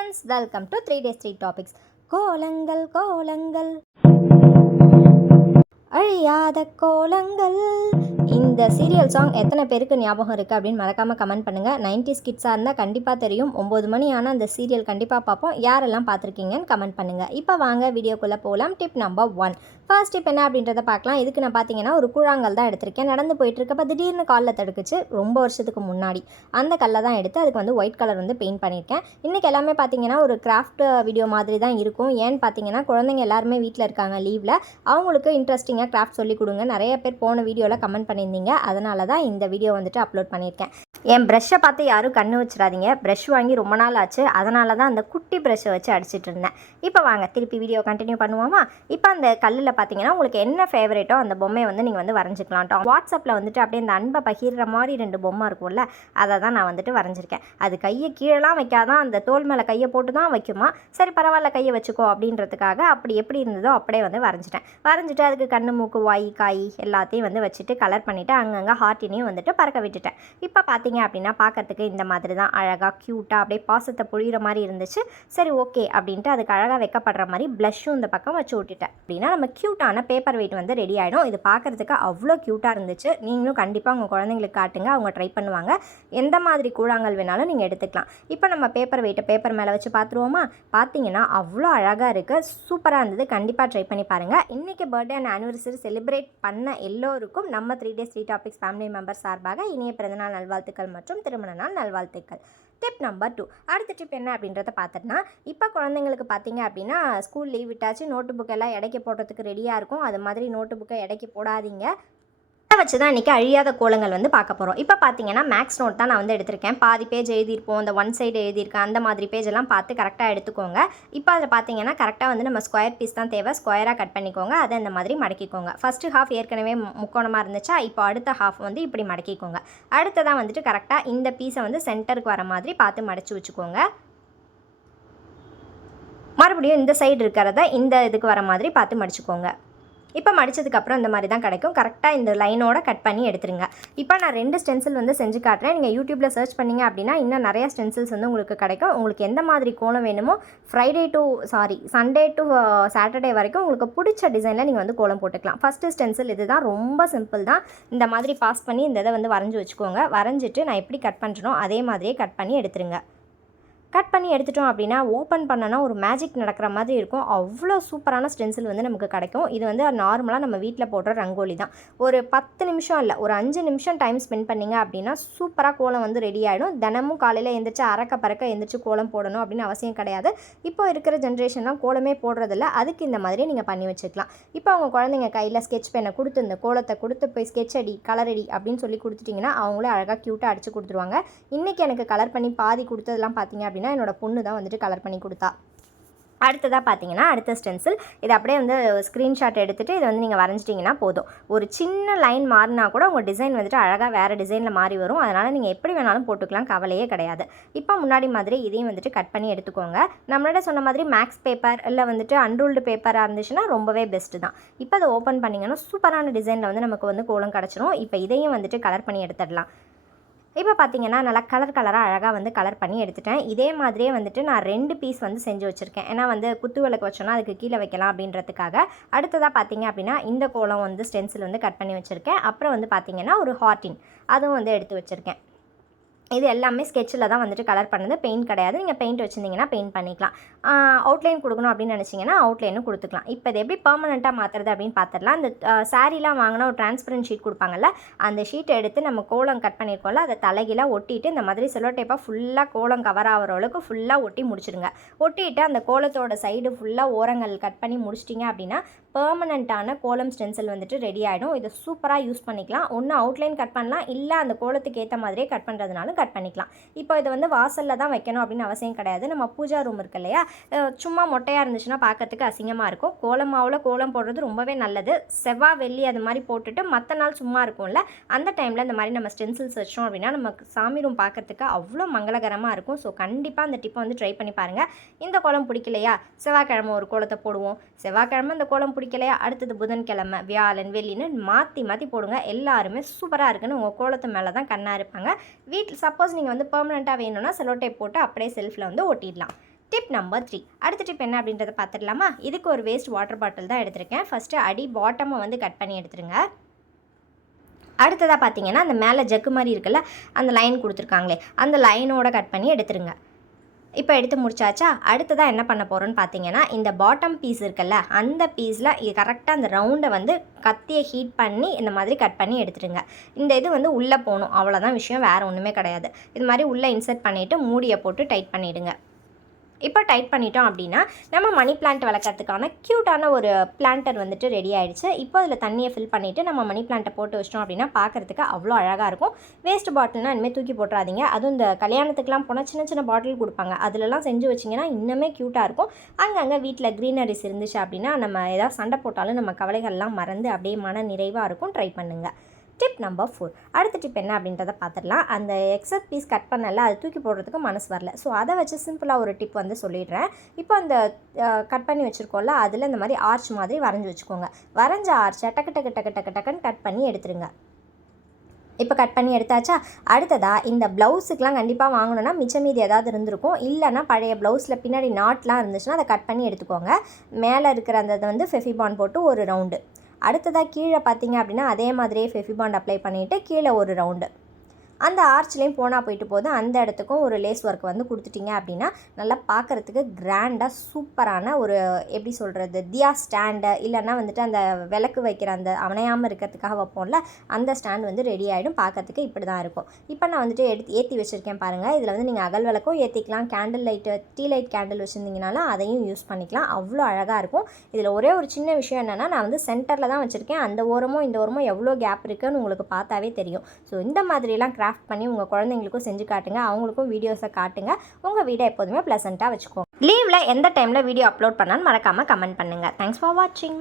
Friends welcome to three days three topics கோலங்கள் கோலங்கள். அழியாத கோலங்கள். இந்த சீரியல் சாங் எத்தனை பேருக்கு ஞாபகம் இருக்குது அப்படின்னு மறக்காமல் கமெண்ட் பண்ணுங்கள் நைன்டி கிட்ஸாக இருந்தால் கண்டிப்பாக தெரியும். ஒம்பது மணி ஆனால் அந்த சீரியல் கண்டிப்பாக பார்ப்போம். யாரெல்லாம் பார்த்துருக்கீங்கன்னு கமெண்ட் பண்ணுங்கள் இப்போ வாங்க வீடியோக்குள்ளே போகலாம் tip number one first tip என்ன அப்படின்றத பார்க்கலாம். இதுக்கு நான் பார்த்தீங்கன்னா ஒரு கூழாங்கல் தான் எடுத்திருக்கேன். நடந்து போயிட்டுருக்கப்போ திடீர்னு காலில் தடுக்குச்சு. ரொம்ப வருஷத்துக்கு முன்னாடி. அந்த கல்லை தான் எடுத்து அதுக்கு வந்து ஒயிட் கலர் வந்து பெயிண்ட் பண்ணியிருக்கேன். இன்றைக்கி எல்லாமே பார்த்தீங்கன்னா ஒரு கிராஃப்ட் வீடியோ மாதிரி தான் இருக்கும். ஏன்னு பார்த்தீங்கன்னா குழந்தைங்க எல்லாருமே வீட்டில் இருக்காங்க லீவில் அவங்களுக்கு இன்ட்ரெஸ்டிங்காக கிராஃப்ட் சொல்லி கொடுங்க. நிறைய பேர் போன வீடியோவில் கமெண்ட் பண்ணியிருந்தீங்க. அதனால தான் இந்த வீடியோ வந்துட்டு அப்லோட் பண்ணியிருக்கேன். என் ப்ரெஷ்ஷை பார்த்து யாரும் கண்ணு வச்சிடாதீங்க. ப்ரெஷ் வாங்கி ரொம்ப நாள் ஆச்சு. அதனால தான் அந்த குட்டி ப்ரெஷ்ஷை வச்சு அடிச்சிட்டு இருந்தேன். இப்போ வாங்க திருப்பி வீடியோ கண்டினியூ பண்ணுவோமா? இப்போ அந்த கல்லில் பார்த்தீங்கன்னா உங்களுக்கு என்ன ஃபேவரேட்டோ அந்த பொம்மையை வந்து நீங்கள் வந்து வரைஞ்சிக்கலாம். வாட்ஸ்அப்பில் வந்துட்டு அப்படியே அந்த அன்பை பகிர்ற மாதிரி ரெண்டு பொம்மை இருக்கும்ல அதை தான் நான் வந்துட்டு வரைஞ்சிருக்கேன். அது கையை கீழெலாம் வைக்காதான் அந்த தோல் மேலே கையை போட்டு தான் வைக்குமா? சரி பரவாயில்ல கையை வச்சுக்கோ அப்படின்றதுக்காக அப்படி எப்படி இருந்ததோ அப்படியே வந்து வரைஞ்சிட்டேன். வரைஞ்சிட்டு அதுக்கு கண்ணு மூக்கு வாய் காய் எல்லாத்தையும் வந்து வச்சுட்டு கலர் பண்ணிவிட்டு அங்கங்கே ஹார்ட்டினையும் வந்துட்டு பறக்க விட்டுட்டேன். இப்போ பார்த்தீங்க அப்படின்னா பார்க்கறதுக்கு இந்த மாதிரி தான் அழகாக க்யூட்டாக அப்படியே பாசத்தை பொழிகிற மாதிரி இருந்துச்சு. சரி ஓகே அப்படின்ட்டு அதுக்கு அழகாக வைக்கப்படுற மாதிரி ப்ளஷ்ஷும் இந்த பக்கம் வச்சு விட்டுட்டேன் அப்படின்னா நம்ம க்யூட்டான பேப்பர் வெயிட் வந்து ரெடி ஆகிடும் இது பார்க்கறதுக்கு அவ்வளோ க்யூட்டாக இருந்துச்சு. நீங்களும் கண்டிப்பாக உங்கள் குழந்தைங்களுக்கு காட்டுங்க. அவங்க ட்ரை பண்ணுவாங்க. எந்த மாதிரி கூழாங்கல் வேணாலும் நீங்கள் எடுத்துக்கலாம். இப்போ நம்ம பேப்பர் வெயிட்டை பேப்பர் மேலே வச்சு பார்த்துருவோமா பார்த்தீங்கன்னா அவ்வளோ அழகாக இருக்குது சூப்பராக இருந்தது. கண்டிப்பாக ட்ரை பண்ணி பாருங்கள் இன்றைக்கி பர்த்டே அண்ட் ஆனிவர்சரி செலிப்ரேட் பண்ண எல்லோருக்கும் நம்ம three days three topics family member சார்பாக இனிய பிறந்தநாள் நல்வாழ்த்துக்கள் மற்றும் திருமண நாள் நல்வாழ்த்துக்கள். டிப் நம்பர் டூ அடுத்த டிப் என்ன அப்படின்றத பார்த்துட்டுனா இப்போ குழந்தைங்களுக்கு பார்த்தீங்க அப்படின்னா ஸ்கூல் லீவ் விட்டாச்சு நோட்டு புக் எல்லாம் போடுறதுக்கு ரெடியாக இருக்கும். அது மாதிரி நோட்டு புக்கை இடைக்கு போடாதீங்க. வச்சு தான் இன்றைக்கி அழியாத கோலங்கள் வந்து பார்க்க போகிறோம் இப்போ பார்த்தீங்கன்னா மேக்ஸ் நோட் தான் நான் வந்து எடுத்திருக்கேன். பாதி பேஜ் எழுதியிருப்போம். அந்த ஒன் சைடு எழுதியிருக்கேன். அந்த மாதிரி பேஜ் எல்லாம் பார்த்து கரெக்டாக எடுத்துக்கோங்க. இப்போ அதில் பார்த்தீங்கன்னா கரெக்டாக வந்து நம்ம ஸ்கொயர் பீஸ் தான் தேவை. ஸ்கொயராக கட் பண்ணிக்கோங்க. அதை இந்த மாதிரி மடக்கிக்கோங்க. ஃபஸ்ட்டு ஹாஃப் ஏற்கனவே முக்கோணமாக இருந்துச்சா? இப்போ அடுத்த ஹாஃப் வந்து இப்படி மடக்கிக்கோங்க. அடுத்ததாக வந்துட்டு கரெக்டாக இந்த பீஸை வந்து சென்டருக்கு வர மாதிரி பார்த்து மடிச்சு வச்சுக்கோங்க. மறுபடியும் இந்த சைடு இருக்கிறத இந்த இதுக்கு வர மாதிரி பார்த்து மடிச்சுக்கோங்க. இப்போ மடிச்சதுக்கப்புறம் இந்த மாதிரி தான் கிடைக்கும். கரெக்டாக இந்த லைனோட கட் பண்ணி எடுத்துருங்க. இப்போ நான் ரெண்டு ஸ்டென்சில் வந்து செஞ்சு காட்டுறேன். நீங்கள் யூடியூப்பில் சர்ச் பண்ணீங்க அப்படின்னா இன்னும் நிறைய ஸ்டென்சில்ஸ் வந்து உங்களுக்கு கிடைக்கும். உங்களுக்கு எந்த மாதிரி கோலம் வேணுமோ Friday to sorry Sunday to Saturday வரைக்கும் உங்களுக்கு பிடிச்ச டிசைனில் நீங்கள் வந்து கோலம் போட்டுக்கலாம். ஃபஸ்ட்டு ஸ்டென்சில் இது தான் ரொம்ப சிம்பிள் தான். இந்த மாதிரி பாஸ் பண்ணி இந்த இதை வந்து வரைஞ்சி வச்சுக்கோங்க. வரைஞ்சிட்டு நான் எப்படி கட் பண்ணுறனோ அதே மாதிரியே கட் பண்ணி எடுத்துருங்க. கட் பண்ணி எடுத்துட்டோம் அப்படின்னா ஓப்பன் பண்ணனா ஒரு மேஜிக் நடக்கிற மாதிரி இருக்கும். அவ்வளோ சூப்பரான ஸ்டென்சில் வந்து நமக்கு கிடைக்கும். இது வந்து நார்மலாக நம்ம வீட்டில் போடுற ரங்கோலி தான். ஒரு பத்து நிமிஷம் இல்லை ஒரு அஞ்சு நிமிஷம் டைம் ஸ்பெண்ட் பண்ணீங்க அப்படின்னா சூப்பராக கோலம் வந்து ரெடி ஆகிடும் தினமும் காலையில் எழுந்திரிச்சு அறக்க பறக்க எழுந்திரிச்சு கோலம் போடணும் அப்படின்னு அவசியம் கிடையாது. இப்போ இருக்கிற ஜென்ரேஷன்லாம் கோலமே போடுறதில்ல. அதுக்கு இந்த மாதிரி நீங்கள் பண்ணி வச்சுக்கலாம். இப்போ அவங்க குழந்தைங்க கையில் ஸ்கெட்ச் பெண்ணை கொடுத்து இந்த கோலத்தை கொடுத்து போய் ஸ்கெட்ச் அடி கலர் அடி அப்படின்னு சொல்லி கொடுத்துட்டிங்கன்னா அவங்களே அழகாக க்யூட்டாக அடிச்சு கொடுத்துருவாங்க. இன்றைக்கி எனக்கு கலர் பண்ணி பாதி கொடுத்ததெல்லாம் பார்த்தீங்க அப்படின்னா என்னோட பொண்ணு தான் வந்துட்டு கலர் பண்ணி கொடுத்தா. அடுத்ததாக பார்த்தீங்கன்னா அடுத்த ஸ்டென்சில் இதை அப்படியே வந்து ஸ்க்ரீன்ஷாட் எடுத்துகிட்டு இதை வந்து நீங்கள் வரைஞ்சிட்டிங்கன்னா போதும். ஒரு சின்ன லைன் மாறினா கூட உங்கள் டிசைன் வந்துட்டு அழகாக வேறு டிசைனில் மாறி வரும். அதனால் நீங்கள் எப்படி வேணாலும் போட்டுக்கலாம் கவலையே கிடையாது. இப்போ முன்னாடி மாதிரி இதையும் வந்துட்டு கட் பண்ணி எடுத்துக்கோங்க. நம்மளோட சொன்ன மாதிரி மேக்ஸ் பேப்பர் இல்லை வந்துட்டு அன்ரூல்டு பேப்பராக இருந்துச்சுன்னா ரொம்பவே பெஸ்ட்டு தான். இப்போ அதை ஓப்பன் பண்ணிங்கன்னா சூப்பரான டிசைனில் வந்து நமக்கு வந்து கோலம் கிடச்சிரும். இப்போ இதையும் வந்துட்டு கலர் பண்ணி எடுத்துடலாம். இப்போ பார்த்தீங்கன்னா நல்லா கலர் கலராக அழகாக வந்து கலர் பண்ணி எடுத்துட்டேன். இதே மாதிரியே வந்துட்டு நான் ரெண்டு பீஸ் வந்து செஞ்சு வச்சுருக்கேன். ஏன்னா வந்து குத்து விளக்கு வச்சோன்னா அதுக்கு கீழே வைக்கலாம் அப்படின்றதுக்காக. அடுத்ததாக பார்த்தீங்க அப்படின்னா இந்த கோலம் வந்து ஸ்டென்சில் வந்து கட் பண்ணி வச்சுருக்கேன். அப்புறம் வந்து பார்த்தீங்கன்னா ஒரு ஹார்டின் அதுவும் வந்து எடுத்து வச்சுருக்கேன். இது எல்லாமே ஸ்கெட்சில் தான் வந்துட்டு கலர் பண்ணது. பெயிண்ட் கிடையாது. நீங்கள் பெயிண்ட் வச்சுருந்தீங்கன்னா பெயிண்ட் பண்ணிக்கலாம். அவுட்லைன் கொடுக்கணும் அப்படின்னு நினச்சிங்கன்னா அவுட்லைனும் கொடுத்துக்கலாம். இப்போ இது எப்படி பர்மனெண்ட்டாக மாற்றுறது அப்படின்னு பார்த்துடலாம் அந்த சாரீலாம் வாங்கினா ஒரு டிரான்ஸ்பரண்ட் ஷீட் கொடுப்பாங்கல்ல அந்த ஷீட்டை எடுத்து நம்ம கோலம் கட் பண்ணியிருக்கோம்ல அதை தலைகீழாக ஒட்டிட்டு இந்த மாதிரி செலோ டேப்பாக ஃபுல்லாக கோலம் கவர் ஆகிற அளவுக்கு ஃபுல்லாக ஒட்டி முடிச்சிடுங்க ஒட்டிட்டு அந்த கோலத்தோட சைடு ஃபுல்லாக ஓரங்கள் கட் பண்ணி முடிச்சிட்டிங்க அப்படின்னா பெர்மனண்ட்டான கோலம் ஸ்டென்சில் வந்துட்டு ரெடி ஆகிடும் இதை சூப்பராக யூஸ் பண்ணிக்கலாம். ஒன்று அவுட்லைன் கட் பண்ணலாம். இல்லை அந்த கோலத்துக்கு ஏற்ற மாதிரியே கட் பண்ணுறதுனாலும் கட் பண்ணிக்கலாம். இப்போ இதை வந்து வாசலில் தான் வைக்கணும் அப்படின்னு அவசியம் கிடையாது. நம்ம பூஜா ரூம் இருக்கு இல்லையா? சும்மா மொட்டையாக இருந்துச்சுன்னா பார்க்கறதுக்கு அசிங்கமாக இருக்கும். கோலம் மாவில் கோலம் போடுறது ரொம்பவே நல்லது. செவ்வாய் வெள்ளி அது மாதிரி போட்டுட்டு மற்ற நாள் சும்மா இருக்கும்ல அந்த டைமில் இந்த மாதிரி நம்ம ஸ்டென்சில்ஸ் வச்சோம் அப்படின்னா நமக்கு சாமி ரூம் பார்க்கறதுக்கு அவ்வளோ மங்களகரமாக இருக்கும். ஸோ கண்டிப்பாக அந்த டிப்பை வந்து ட்ரை பண்ணி பாருங்கள் இந்த கோலம் பிடிக்கலையா? செவ்வாய்க்கிழமை ஒரு கோலத்தை போடுவோம். செவ்வாய்க்கிழமை இந்த கோலம் பிடிக்கலையா? அடுத்தது புதன்கிழமை வியாழன் வெள்ளின்னு மாற்றி மாற்றி போடுங்க. எல்லாருமே சூப்பராக இருக்குன்னு உங்கள் கோலத்து மேலே தான் கண்ணாக இருப்பாங்க. வீட்டில் சப்போஸ் நீங்கள் வந்து பெர்மனெண்ட்டாக வேணும்னா செலோ டேப் போட்டு அப்படியே செல்ஃபில் வந்து ஒட்டிடலாம் டிப் நம்பர் த்ரீ அடுத்த டிப் என்ன அப்படின்றத பார்த்துடலாமா? இதுக்கு ஒரு வேஸ்ட் வாட்டர் பாட்டில் தான் எடுத்திருக்கேன். ஃபஸ்ட்டு அடி பாட்டமை வந்து கட் பண்ணி எடுத்துருங்க. அடுத்ததாக பார்த்தீங்கன்னா அந்த மேலே ஜக்கு மாதிரி இருக்குல்ல அந்த லைன் கொடுத்துருக்காங்களே அந்த லைனோட கட் பண்ணி எடுத்துருங்க. இப்போ எடுத்து முடிச்சாச்சா? அடுத்ததாக என்ன பண்ண போகிறோன்னு பார்த்தீங்கன்னா இந்த பாட்டம் பீஸ் இருக்குல்ல அந்த பீஸில் கரெக்டாக அந்த ரவுண்டை வந்து கத்தியை ஹீட் பண்ணி இந்த மாதிரி கட் பண்ணி எடுத்துடுங்க. இந்த இது வந்து உள்ளே போகணும். அவ்வளோதான் விஷயம் வேறு ஒன்றுமே கிடையாது. இது மாதிரி உள்ளே இன்சர்ட் பண்ணிவிட்டு மூடியை போட்டு டைட் பண்ணிவிடுங்க இப்போ டைட் பண்ணிட்டோம் அப்படின்னா நம்ம மணி பிளான்ட் வளர்க்குறதுக்கான க்யூட்டான ஒரு பிளான்டர் வந்துட்டு ரெடி ஆயிடுச்சு. இப்போ அதில் தண்ணியை ஃபில் பண்ணிவிட்டு நம்ம மணி பிளான்ட்டை போட்டு வச்சிட்டோம் அப்படின்னா பார்க்குறதுக்கு அவ்வளோ அழகாக இருக்கும். வேஸ்ட் பாட்டில்னால் இனிமேல் தூக்கி போட்டுறாதீங்க. அதுவும் இந்த கல்யாணத்துக்குலாம் போனால் சின்ன சின்ன பாட்டில் கொடுப்பாங்க. அதிலலாம் செஞ்சு வச்சிங்கன்னா இன்னுமே க்யூட்டாக இருக்கும். அங்கங்கே வீட்டில் க்ரீனரிஸ் இருந்துச்சு அப்படின்னா நம்ம ஏதாவது சண்டை போட்டாலும் நம்ம கவலைகள்லாம் மறந்து அப்படியே மன நிறைவாக இருக்கும். ட்ரை பண்ணுங்கள் டிப் நம்பர் ஃபோர் அடுத்த டிப் என்ன அப்படின்றத பார்த்துடலாம். அந்த எக்ஸஸ் பீஸ் கட் பண்ணல அது தூக்கி போடுறதுக்கு மனசு வரல. ஸோ அதை வச்சு சிம்பிளாக ஒரு டிப் வந்து சொல்லிடுறேன். இப்போ அந்த கட் பண்ணி வச்சுருக்கோம்ல அதில் இந்த மாதிரி ஆர்ச் மாதிரி வரைஞ்சி வச்சுக்கோங்க. வரைஞ்ச ஆர்ச்சை டக்கு டக்கு டக்கு டக்கு டக்குன்னு கட் பண்ணி எடுத்துருங்க. இப்போ கட் பண்ணி எடுத்தாச்சா? அடுத்ததாக இந்த ப்ளவுஸுக்கெலாம் கண்டிப்பாக வாங்கணும்னா மிச்சம் மீதி ஏதாவது இருந்திருக்கும். இல்லைன்னா பழைய ப்ளவுஸில் பின்னாடி நாட்லாம் இருந்துச்சுன்னா அதை கட் பண்ணி எடுத்துக்கோங்க. மேலே இருக்கிற அந்த இதை வந்து ஃபெஃபிபான் போட்டு ஒரு ரவுண்டு அடுத்ததாக கீழே பார்த்தீங்க அப்படின்னா அதே மாதிரியே ஃபெஃபிபாண்ட் அப்ளை பண்ணிவிட்டு கீழே ஒரு ரவுண்டு அந்த ஆர்ச்லேயும் போனால் போயிட்டு போதும் அந்த இடத்துக்கும் ஒரு லேஸ் ஒர்க் வந்து கொடுத்துட்டீங்க அப்படின்னா நல்லா பார்க்குறதுக்கு கிராண்டாக சூப்பரான ஒரு எப்படி சொல்கிறது தியா ஸ்டாண்டு இல்லைன்னா வந்துட்டு அந்த விளக்கு வைக்கிற அந்த அவனையாமல் இருக்கிறதுக்காக வைப்போம்ல அந்த ஸ்டாண்ட் வந்து ரெடி ஆகிடும் பார்க்கறதுக்கு இப்படி தான் இருக்கும். இப்போ நான் வந்துட்டு எடுத்து ஏற்றி வச்சுருக்கேன் பாருங்கள் இதில் வந்து நீங்கள் அகல் விளக்கும் ஏற்றிக்கலாம் candle light tea light candle வச்சுருந்தீங்கனாலும் அதையும் யூஸ் பண்ணிக்கலாம். அவ்வளோ அழகாக இருக்கும். இதில் ஒரே ஒரு சின்ன விஷயம் என்னென்னா நான் வந்து சென்டரில் தான் வச்சுருக்கேன். அந்த ஓரமும் இந்த ஓரமும் எவ்வளோ கேப் இருக்குன்னு உங்களுக்கு பார்த்தாவே தெரியும். ஸோ இந்த மாதிரிலாம் கிராஃப்ட் பண்ணி உங்கள் குழந்தைங்களுக்கும் செஞ்சு காட்டுங்க. அவங்களுக்கும் வீடியோஸை காட்டுங்க. உங்கள் வீடை எப்போதுமே ப்ளசண்ட்டாக வச்சுக்கோங்க. லீவில் எந்த டைமில் வீடியோ அப்லோட் பண்ணாலும் மறக்காமல் கமெண்ட் பண்ணுங்கள் தேங்க்ஸ் ஃபார் வாட்சிங்